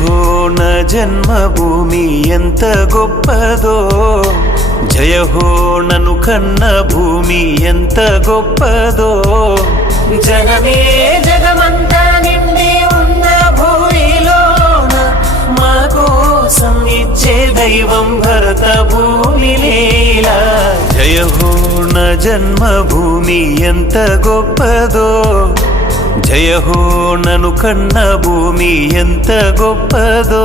హో నా జన్మభూమి ఎంత గొప్పదో, జయ హో నన్ను కన్న భూమి ఎంత గొప్పదో. జనమే జగమంతా నిండి ఉన్న భూమిలోన మా కోసం ఇచ్చే దైవం భరత భూమి లీలా. జయ హో నా జన్మభూమి ఎంత గొప్పదో, జయ హో నన్ను కన్న భూమి ఎంత గొప్పదో.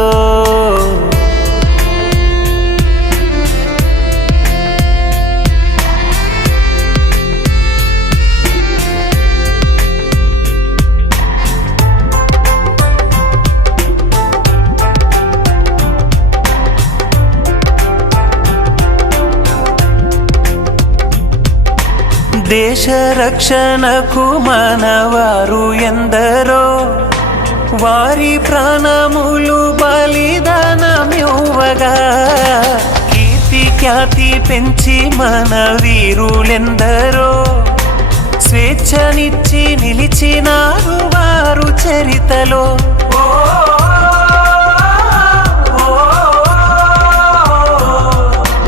దేశ రక్షణకు మనవారు ఎందరో, వారి ప్రాణములు బలిదానమివ్వగా. కీర్తి ఖ్యాతి పెంచి మన వీరులెందరో, స్వేచ్ఛనిచ్చి నిలిచినారు వారు చరితలో.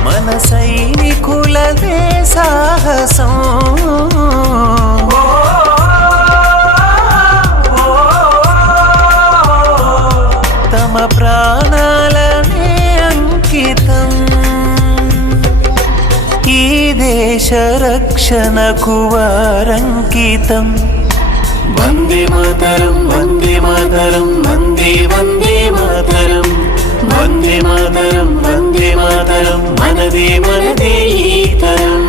మన సైనికులదే సాహసం, తమ ప్రాణాలనే అంకితం. ఈ దేశ రక్షణకు వారంకితం. వందే మాతరం వందే మాతరం వందే వందే మాతరం, వందే మాతరం వందే మాతరం మనదే మనదే ఈ తరం.